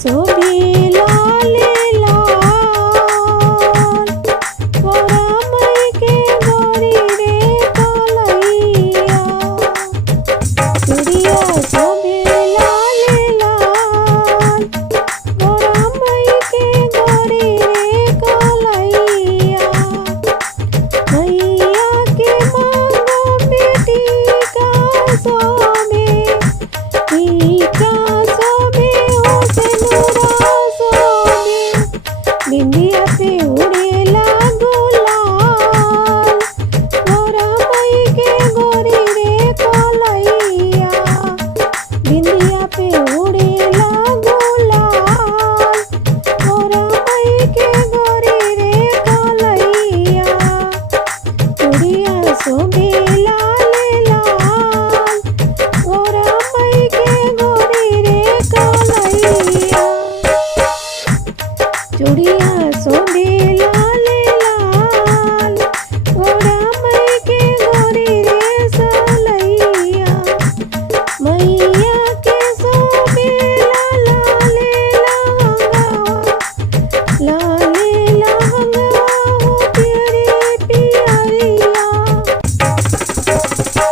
सोभी लाले लाल गोरा मई के गोरी रे कलैया चूड़िया सोभी लाले लाल गोरा मई के गोरी रे कलैया मैया के मांगो बेटी का सोमे टीका सोमे हो से नूरा सोमे बिंदिया पे उड़ेला गुलाल गोरा मई के गोरी रे कलैया बिंदिया पे उड़ेला गुलाल गोरा मई के गोरी रे कलैया चूड़िया सोभी लाले लाल गोरा मई के गोरी रे कलैया चूड़िया सोभी लाले लाल गोरा मई के गोरी रे सलैया मैया के सोभी लाले लहंगा हो प्यारी पियरिया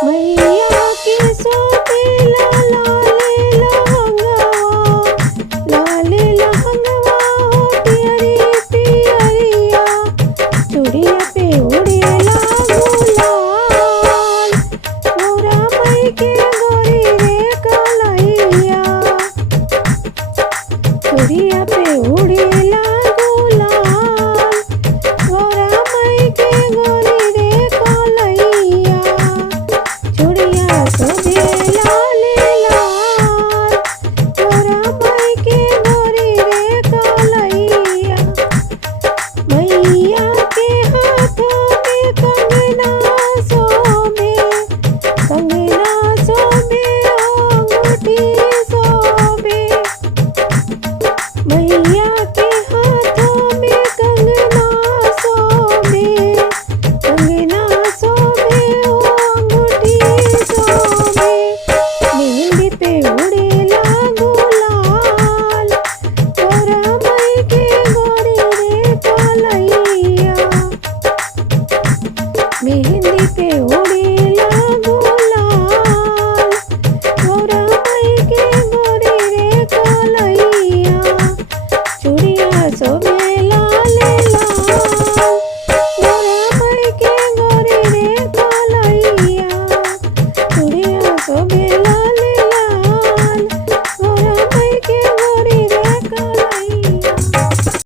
मैया के सोभी लाले लहंगा हो प्यारी पियरिया चूड़िया पे उड़ेला गुलाल गोरा मई के गोरी रे कलैया चूड़िया पे उड़े